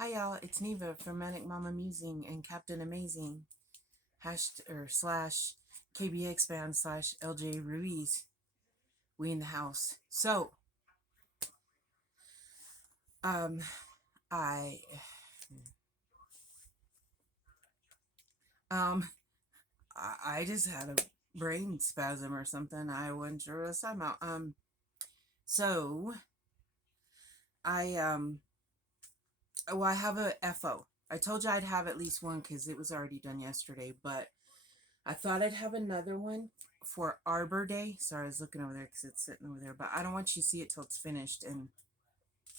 Hi y'all, it's Neva from Manic Mama Musing and Captain Amazing slash KBX band slash LJ Ruiz. We in the house. So, um, I um I just had a brain spasm or something. I wasn't sure what I was talking about. So I I have a FO. I told you I'd have at least one because it was already done yesterday, but I thought I'd have another one for Arbor Day. Sorry, I was looking over there because it's sitting over there, but I don't want you to see it till it's finished. And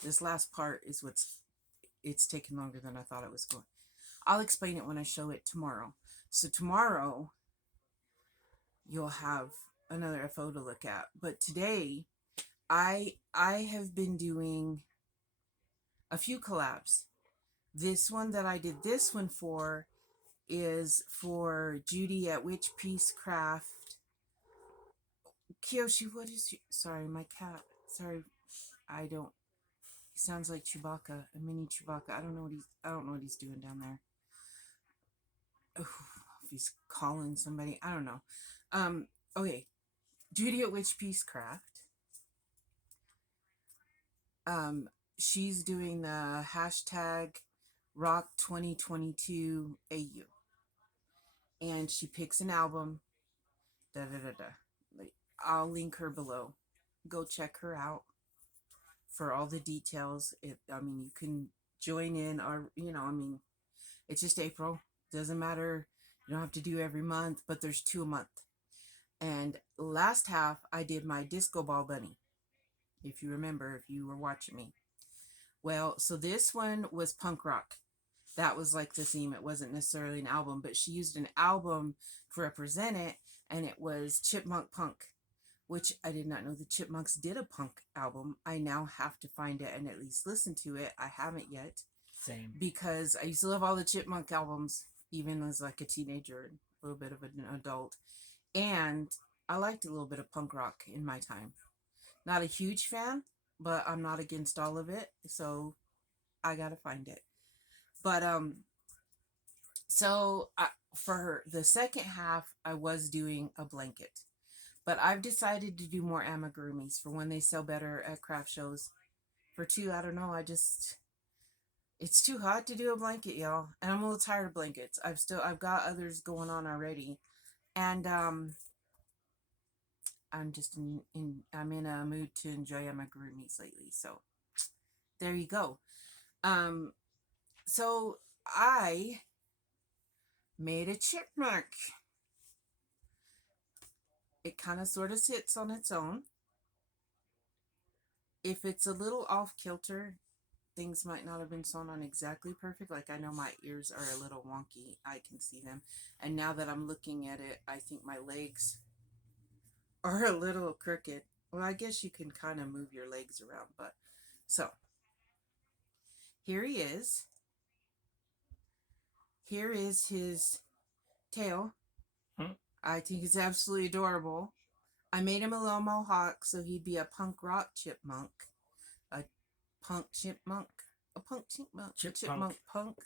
this last part is it's taking longer than I thought it was going. I'll explain it when I show it tomorrow. So tomorrow you'll have another FO to look at. But today I have been doing a few collabs. This one that I did this one for is for Judy at Witch Piece Craft. Kiyoshi, what is sorry, my cat. Sorry, I don't. He sounds like Chewbacca, a mini Chewbacca. I don't know what he's doing down there. Oh, if he's calling somebody, I don't know. Okay. Judy at Witch Piece Craft. She's doing the hashtag Rock 2022 AU. And she picks an album. Da da da da. I'll link her below. Go check her out for all the details. You can join in or, it's just April. Doesn't matter. You don't have to do every month, but there's 2 a month. And last half, I did my Disco Ball Bunny. If you remember, if you were watching me. Well, so this one was punk rock. That was like the theme. It wasn't necessarily an album, but she used an album to represent it, and it was Chipmunk Punk, which I did not know the Chipmunks did a punk album. I now have to find it and at least listen to it. I haven't yet. Same. Because I used to love all the Chipmunk albums, even as like a teenager, a little bit of an adult. And I liked a little bit of punk rock in my time. Not a huge fan, but I'm not against all of it. So I gotta find it. But for the second half, I was doing a blanket. But I've decided to do more amigurumis for when they sell better at craft shows. For 2, I don't know. It's too hot to do a blanket, y'all, and I'm a little tired of blankets. I've got others going on already, and I'm just I'm in a mood to enjoy amigurumis lately. So there you go. Um, so I made a chipmunk. It kind of sort of sits on its own. If it's a little off kilter, things might not have been sewn on exactly perfect. Like I know my ears are a little wonky. I can see them. And now that I'm looking at it, I think my legs are a little crooked. Well, I guess you can kind of move your legs around, but so here he is. Here is his tail. I think it's absolutely adorable. I made him a little mohawk so he'd be a punk rock chipmunk. A punk chipmunk. A punk chipmunk. Chipmunk punk.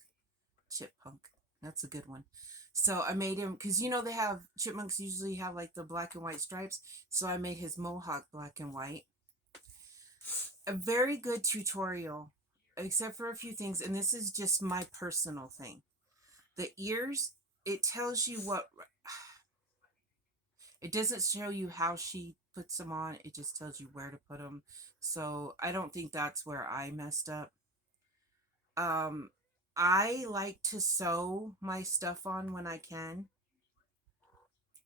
Chipmunk. That's a good one. So I made him, because they have, chipmunks usually have like the black and white stripes. So I made his mohawk black and white. A very good tutorial, except for a few things. And this is just my personal thing. The ears, it tells you what, it doesn't show you how she puts them on. It just tells you where to put them. So I don't think that's where I messed up. I like to sew my stuff on when I can.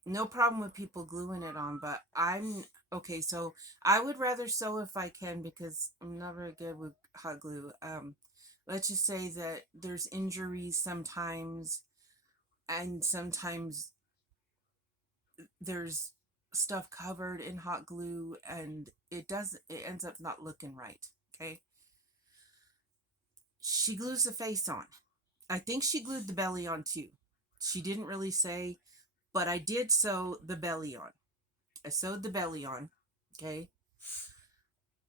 No problem with people gluing it on, but I'm okay. So I would rather sew if I can because I'm not very good with hot glue. Let's just say that there's injuries sometimes, and sometimes there's stuff covered in hot glue, and it ends up not looking right. Okay. She glues the face on. I think she glued the belly on too. She didn't really say, but I did sew the belly on. I sewed the belly on, okay?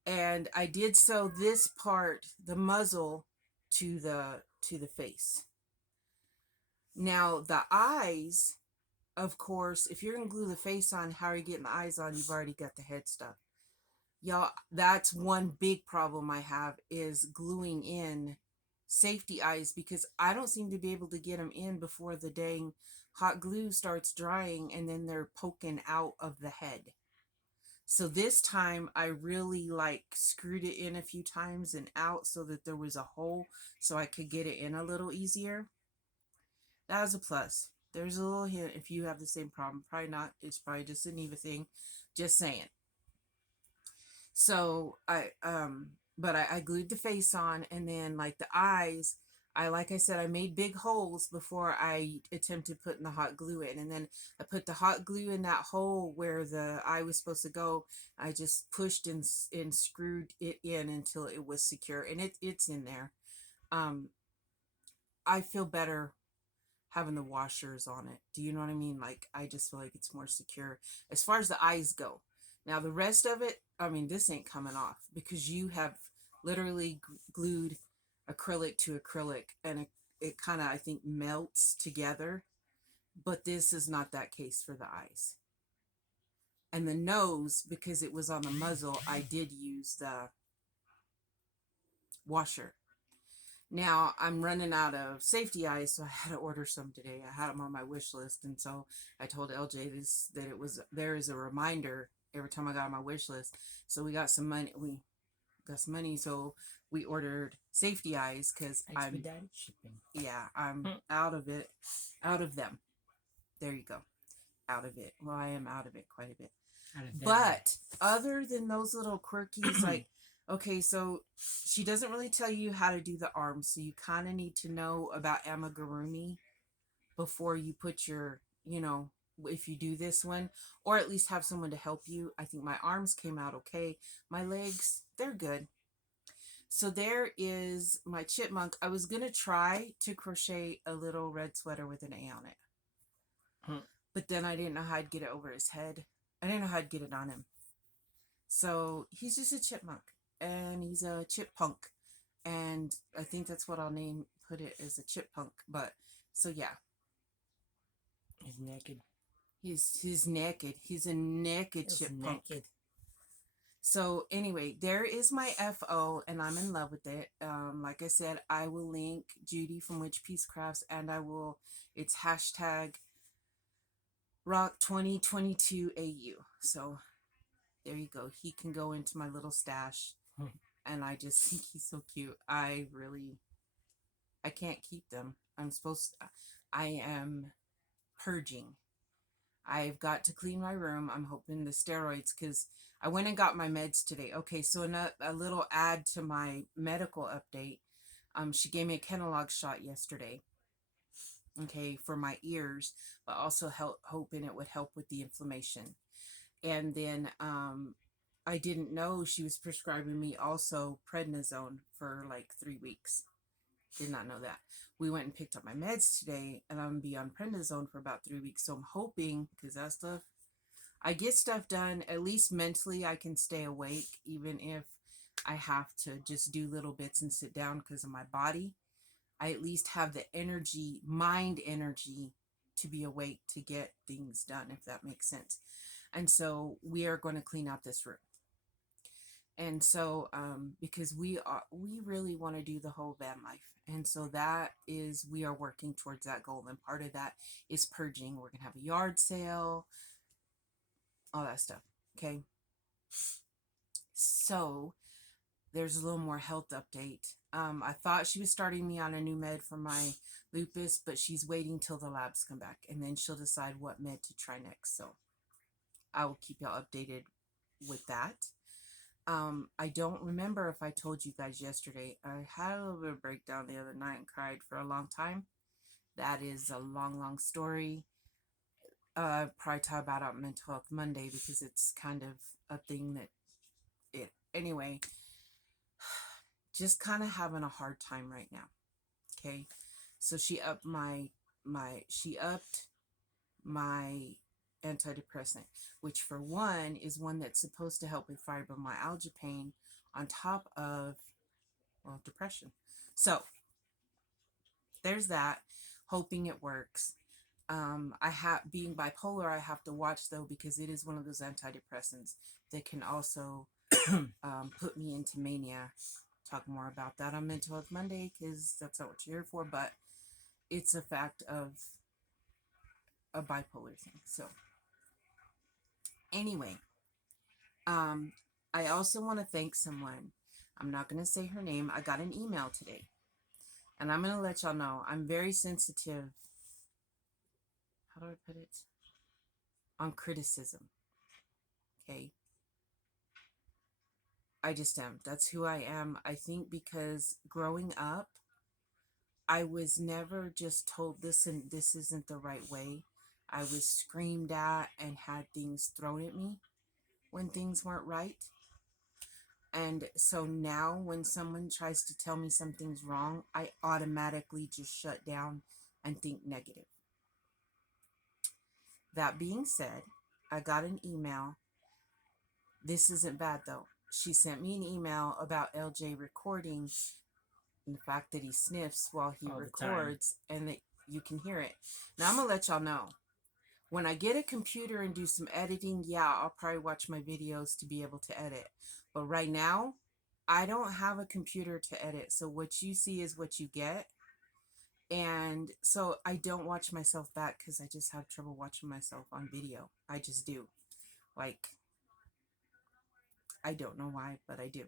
And I did sew this part, the muzzle, to the face. Now the eyes, of course, if you're gonna glue the face on, how are you getting the eyes on? You've already got the head stuff. Y'all, that's one big problem I have, is gluing in safety eyes, because I don't seem to be able to get them in before the dang hot glue starts drying, and then they're poking out of the head. So this time I really like screwed it in a few times and out so that there was a hole so I could get it in a little easier. That was a plus. There's a little hint if you have the same problem. Probably not. It's probably just a Neva thing. Just saying. So I glued the face on, and then like the eyes, like I said, I made big holes before I attempted putting the hot glue in, and then I put the hot glue in that hole where the eye was supposed to go. I just pushed and screwed it in until it was secure, and it's in there. I feel better having the washers on it. Do you know what I mean? Like, I just feel like it's more secure as far as the eyes go. Now the rest of it, I mean, this ain't coming off because you have literally glued acrylic to acrylic, and it kind of, I think, melts together. But this is not that case for the eyes. And the nose, because it was on the muzzle, I did use the washer. Now I'm running out of safety eyes, so I had to order some today. I had them on my wish list, and so I told LJ that there is a reminder every time I got on my wish list. So we got some money. We got some money, so we ordered safety eyes because I'm shipping. Yeah, I'm out of it, out of them. There you go, out of it. Well, I am out of it quite a bit. But other than those little quirkies, like, okay, so she doesn't really tell you how to do the arms, so you kind of need to know about amigurumi before you put your, if you do this one, or at least have someone to help you. I think my arms came out okay. My legs, they're good. So there is my chipmunk. I was going to try to crochet a little red sweater with an A on it. But then I didn't know how I'd get it over his head. I didn't know how I'd get it on him. So he's just a chipmunk, and he's a chip punk, and I think that's what I'll put it as, a chip punk. But so yeah, he's naked. He's naked. He's a naked chip punk. So anyway, there is my FO, and I'm in love with it. Like I said, I will link Judy from Witch Peace Crafts, and it's hashtag Rock 2022 AU. So there you go. He can go into my little stash, and I just think he's so cute. I can't keep them. I am purging. I've got to clean my room. I'm hoping the steroids, because I went and got my meds today. Okay, so a little add to my medical update. She gave me a Kenalog shot yesterday. Okay, for my ears, but also hoping it would help with the inflammation. And then I didn't know she was prescribing me also prednisone for like 3 weeks. Did not know that. We went and picked up my meds today, and I'm gonna be on prednisone for about 3 weeks. So I'm hoping, because that stuff, I get stuff done. At least mentally, I can stay awake, even if I have to just do little bits and sit down because of my body. I at least have the energy, mind energy, to be awake to get things done, if that makes sense. And so we are going to clean out this room. And so because we really want to do the whole van life, and so we are working towards that goal, and part of that is purging. We're gonna have a yard sale, all that stuff. Okay, so there's a little more health update. I thought she was starting me on a new med for my lupus, but she's waiting till the labs come back, and then she'll decide what med to try next. So I will keep y'all updated with that. I don't remember if I told you guys yesterday. I had a little bit of breakdown the other night and cried for a long time. That is a long, long story. Probably talk about it on Mental Health Monday, because it's kind of a thing anyway, just kind of having a hard time right now. Okay. So she upped my antidepressant, which for one is one that's supposed to help with fibromyalgia pain on top of, well, depression. So there's that. Hoping it works. Being bipolar, I have to watch though because it is one of those antidepressants that can also put me into mania. Talk more about that on Mental Health Monday because that's not what you're here for, but it's a fact of a bipolar thing. So anyway, um, I also want to thank someone. I'm not going to say her name. I got an email today, and I'm going to let y'all know I'm very sensitive. How do I put it? On criticism. Okay. I just am. That's who I am. I think because growing up, I was never just told this and this isn't the right way. I was screamed at and had things thrown at me when things weren't right. And so now when someone tries to tell me something's wrong, I automatically just shut down and think negative. That being said, I got an email. This isn't bad though. She sent me an email about LJ recording and the fact that he sniffs while he records and that you can hear it. Now I'm going to let y'all know. When I get a computer and do some editing, yeah, I'll probably watch my videos to be able to edit. But right now, I don't have a computer to edit. So what you see is what you get. And so I don't watch myself back because I just have trouble watching myself on video. I just do. Like, I don't know why, but I do.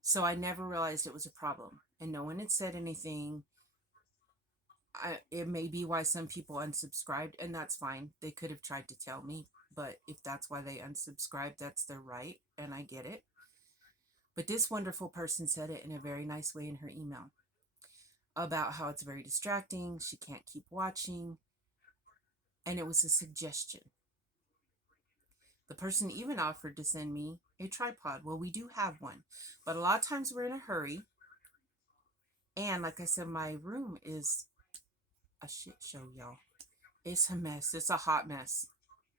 So I never realized it was a problem. And no one had said anything. It may be why some people unsubscribed, and that's fine. They could have tried to tell me, but if that's why they unsubscribed, that's their right, and I get it. But this wonderful person said it in a very nice way in her email about how it's very distracting, she can't keep watching, and it was a suggestion. The person even offered to send me a tripod. Well, we do have one, but a lot of times we're in a hurry, and like I said, my room is a shit show, y'all. It's a mess. It's a hot mess.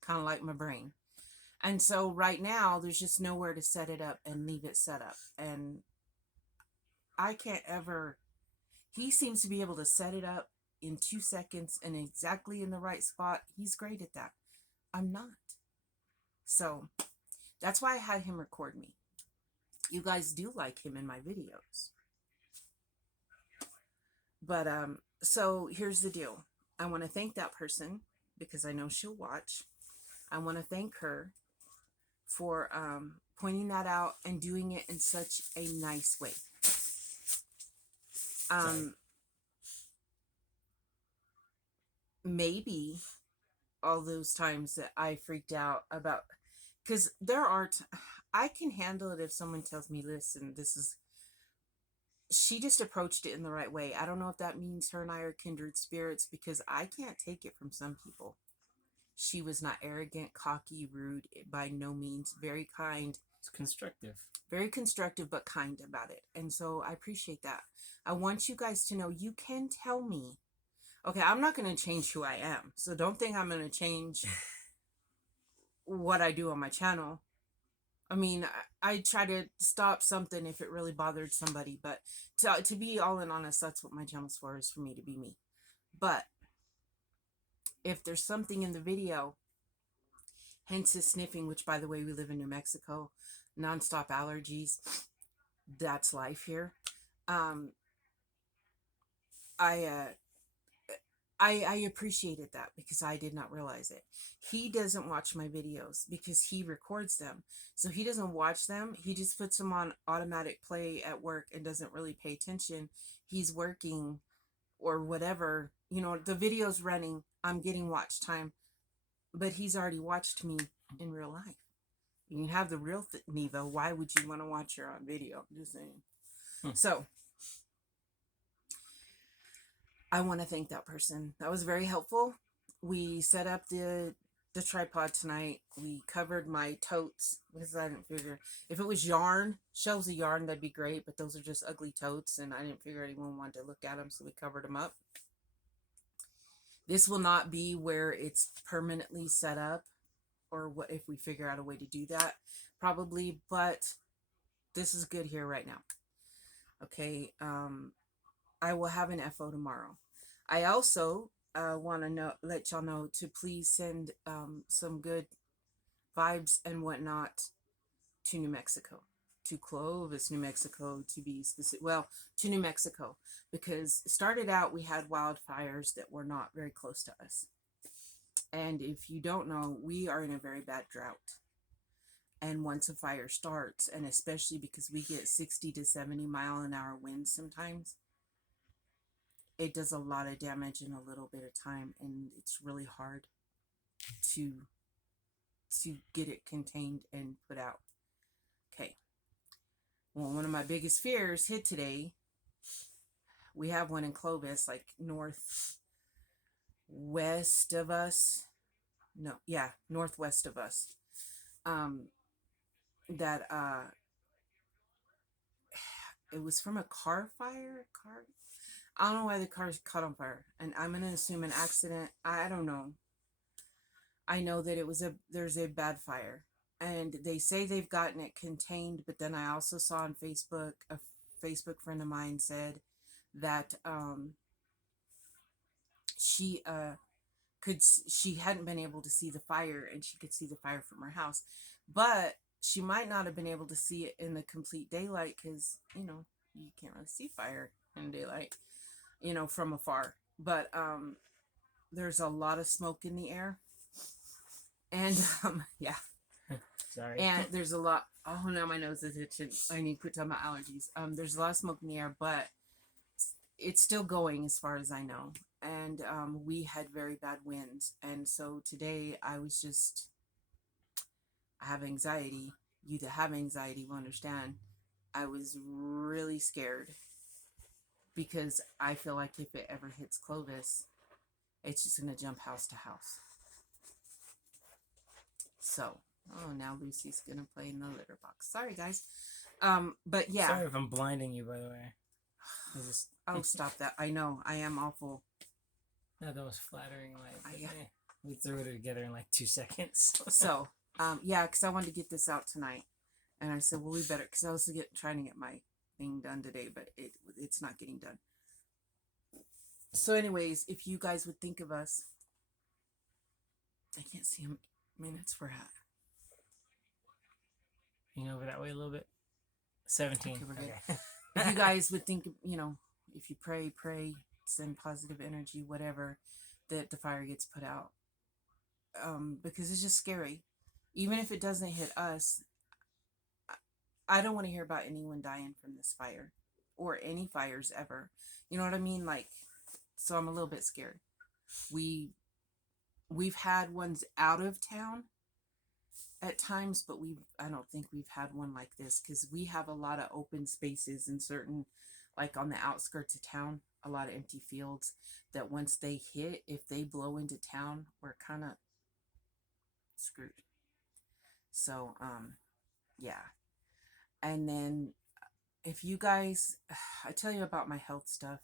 Kind of like my brain. And so right now, there's just nowhere to set it up and leave it set up. And I can't ever... He seems to be able to set it up in 2 seconds and exactly in the right spot. He's great at that. I'm not. So that's why I had him record me. You guys do like him in my videos. But so here's the deal. I want to thank that person because I know she'll watch. I want to thank her for pointing that out and doing it in such a nice way. Maybe all those times that I freaked out about, because I can handle it if someone tells me, listen, this is... She just approached it in the right way. I don't know if that means her and I are kindred spirits because I can't take it from some people. She was not arrogant, cocky, rude, by no means. Very kind. It's constructive. Very constructive, but kind about it. And so I appreciate that. I want you guys to know you can tell me. Okay, I'm not going to change who I am. So don't think I'm going to change what I do on my channel. I mean, I try to stop something if it really bothered somebody. But to be all in honest, that's what my channel's for, is for me to be me. But if there's something in the video, hence the sniffing, which by the way, we live in New Mexico, nonstop allergies, that's life here. I appreciated that because I did not realize it. He doesn't watch my videos because he records them. So he doesn't watch them. He just puts them on automatic play at work and doesn't really pay attention. He's working or whatever. You know, the video's running. I'm getting watch time. But he's already watched me in real life. You can have the real Neva. Why would you want to watch her on video? I'm just saying. So I want to thank that person. That was very helpful. We set up the tripod tonight. We covered my totes because I didn't figure if it was yarn, shelves of yarn, that'd be great. But those are just ugly totes, and I didn't figure anyone wanted to look at them, so we covered them up. This will not be where it's permanently set up, or what if we figure out a way to do that, probably. But this is good here right now. Okay. I will have an FO tomorrow. I also want to let y'all know to please send some good vibes and whatnot to New Mexico, to Clovis, New Mexico, to be specific. Well, to New Mexico, because it started out we had wildfires that were not very close to us. And if you don't know, we are in a very bad drought. And once a fire starts, and especially because we get 60 to 70 mile an hour winds sometimes, it does a lot of damage in a little bit of time, and it's really hard to get it contained and put out. Okay. Well, one of my biggest fears hit today. We have one in Clovis, like northwest of us. No, yeah, northwest of us. That it was from a car fire. I don't know why the car caught on fire, and I'm gonna assume an accident. I don't know. I know that there's a bad fire, and they say they've gotten it contained, but then I also saw on Facebook, a Facebook friend of mine said that she hadn't been able to see the fire, and she could see the fire from her house, but she might not have been able to see it in the complete daylight, because you can't really see fire in daylight, from afar. But there's a lot of smoke in the air, and yeah. Sorry. And there's a lot. Oh, now my nose is itching. I need to quit talking about allergies. There's a lot of smoke in the air, but it's still going as far as I know. And we had very bad winds. And so today I have anxiety. You that have anxiety will understand. I was really scared because I feel like if it ever hits Clovis, it's just going to jump house to house. So, oh, now Lucy's going to play in the litter box. Sorry, guys. But yeah. Sorry if I'm blinding you, by the way. Oh, stop that. I know. I am awful. No, that was flattering. We threw it together in like 2 seconds. So, yeah, because I wanted to get this out tonight. And I said, well, we better, because I was trying to get my thing done today, but it's not getting done. So anyways, if you guys would think of us, I can't see how many minutes we're at. Over that way a little bit. 17. Okay, we're good. If you guys would think, if you pray, send positive energy, whatever, that the fire gets put out. Because it's just scary. Even if it doesn't hit us, I don't want to hear about anyone dying from this fire or any fires ever. You know what I mean? So I'm a little bit scared. We've had ones out of town at times, but I don't think we've had one like this, because we have a lot of open spaces in certain, like on the outskirts of town, a lot of empty fields that once they hit, if they blow into town, we're kind of screwed. So, yeah. And then if you guys, I tell you about my health stuff.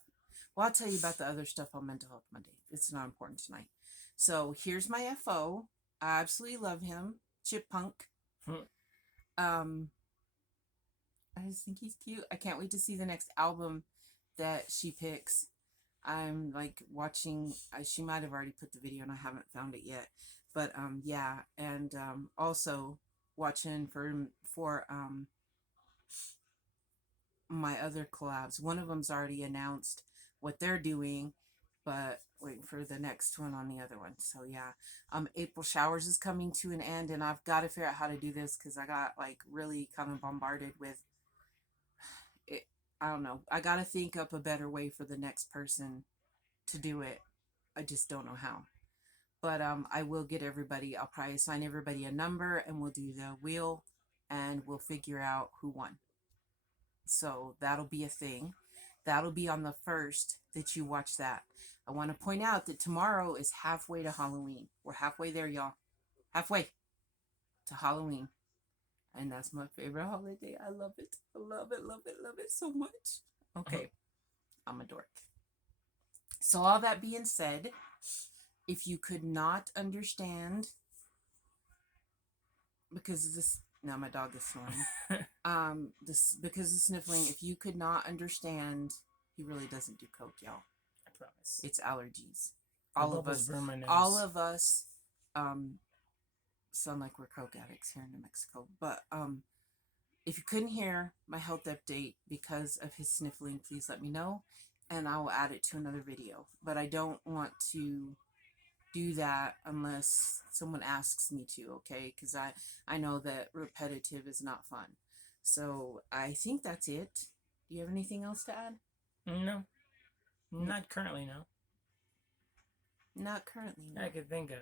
Well, I'll tell you about the other stuff on Mental Health Monday. It's not important tonight. So here's my FO. I absolutely love him. Chipmunk. I just think he's cute. I can't wait to see the next album that she picks. I'm watching. She might have already put the video, and I haven't found it yet. But yeah, and also watching for my other collabs. One of them's already announced what they're doing, but waiting for the next one on the other one. So yeah, April Showers is coming to an end, and I've got to figure out how to do this, because I got really kind of bombarded with it. I don't know. I got to think up a better way for the next person to do it. I just don't know how. But I will get everybody. I'll probably assign everybody a number, and we'll do the wheel, and we'll figure out who won. So that'll be a thing. That'll be on the 1st that you watch that. I want to point out that tomorrow is halfway to Halloween. We're halfway there, y'all. Halfway to Halloween. And that's my favorite holiday. I love it. I love it, love it, love it so much. Okay. I'm a dork. So all that being said, if you could not understand, because of this, now my dog is snoring. Because of sniffling, if you could not understand He really doesn't do coke, y'all. I promise. It's allergies. The All of bubbles us, burn my nose. all of us, sound like we're coke addicts here in New Mexico. But if you couldn't hear my health update because of his sniffling, please let me know, and I will add it to another video. But I don't want to do that unless someone asks me to, okay? Because I know that repetitive is not fun. So I think that's it. Do you have anything else to add? No. Not currently, no. Not currently, no. I could think of.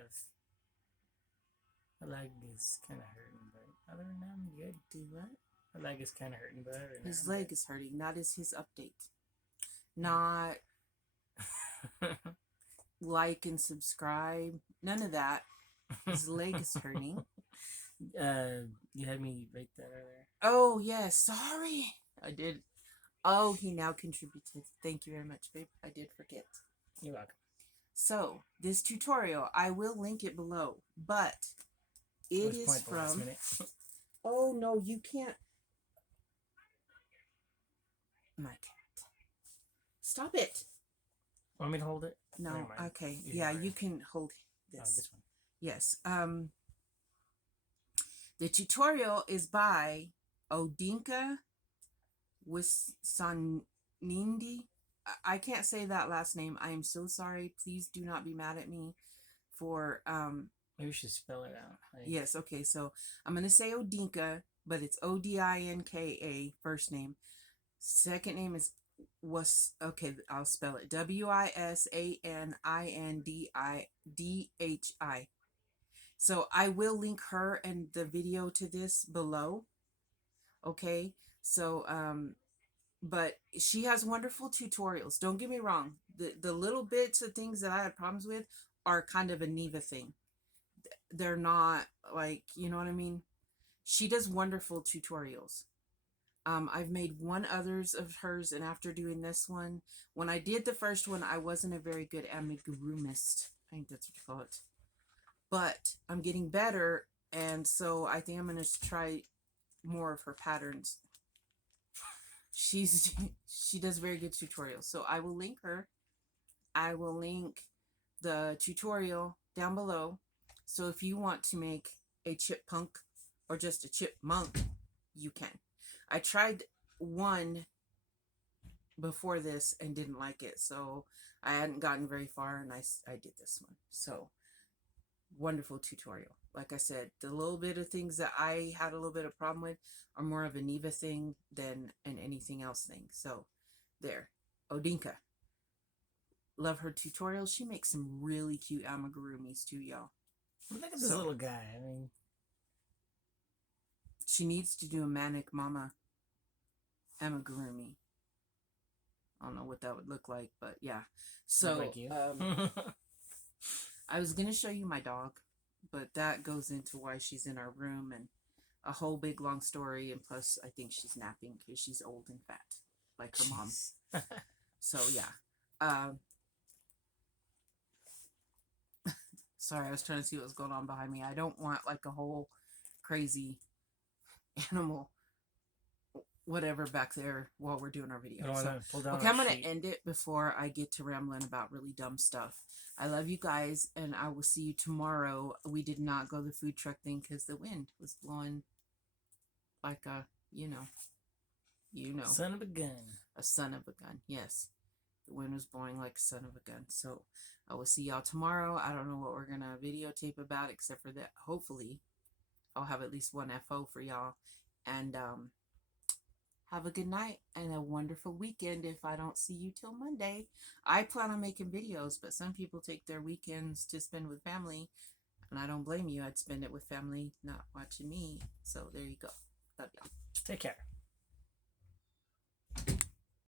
My leg is kind of hurting, but other than that, I'm good. Do what? My leg is kind of hurting, but other than His that, I'm leg is hurting. Not is his update. Not good. like and subscribe. None of that. His leg is hurting. You had me rate that earlier. Oh, yes. Sorry. I did. Oh, he now contributed. Thank you very much, babe. I did forget. You're welcome. So, this tutorial, I will link it below, but it Which is point, the last from... minute? Oh, no, you can't. My cat. Stop it. Want me to hold it? No, Never mind. okay. You Yeah, can you can hold this. Oh, this one. Yes. The tutorial is by Odinka Wisanindi. I can't say that last name. I am so sorry. Please do not be mad at me for Maybe we should spell it out. Like, yes, okay. So I'm going to say Odinka, but it's Odinka first name. Second name is okay, I'll spell it. Wisanindidhi. So I will link her and the video to this below. Okay? So but she has wonderful tutorials. Don't get me wrong. The little bits of things that I had problems with are kind of a Neva thing. They're not like, you know what I mean? She does wonderful tutorials. I've made one others of hers, and after doing this one, when I did the first one, I wasn't a very good amigurumist. I think that's what you call it. But I'm getting better, and so I think I'm going to try more of her patterns. She does very good tutorials. So I will link her. I will link the tutorial down below. So if you want to make a chipmunk or just a chipmunk, you can. I tried one before this and didn't like it. So I hadn't gotten very far, and I did this one. So wonderful tutorial. Like I said, the little bit of things that I had a little bit of problem with are more of a Neva thing than an anything else thing. So there, Odinka. Love her tutorials. She makes some really cute amigurumis too, y'all. Look at this little guy. I mean, she needs to do a Manic Mama amigurumi. I don't know what that would look like, but yeah. So like you. I was gonna show you my dog, but that goes into why she's in our room and a whole big long story. And plus, I think she's napping because she's old and fat, like her mom. So yeah. Sorry, I was trying to see what was going on behind me. I don't want like a whole crazy animal whatever back there while we're doing our video. So, okay, I'm going to end it before I get to rambling about really dumb stuff. I love you guys, and I will see you tomorrow. We did not go the food truck thing because the wind was blowing like a, you know. Son of a gun. A son of a gun, yes. The wind was blowing like a son of a gun. So I will see y'all tomorrow. I don't know what we're going to videotape about except for that. Hopefully, I'll have at least one FO for y'all. And have a good night and a wonderful weekend if I don't see you till Monday. I plan on making videos, but some people take their weekends to spend with family. And I don't blame you. I'd spend it with family, not watching me. So there you go. Love y'all. Take care.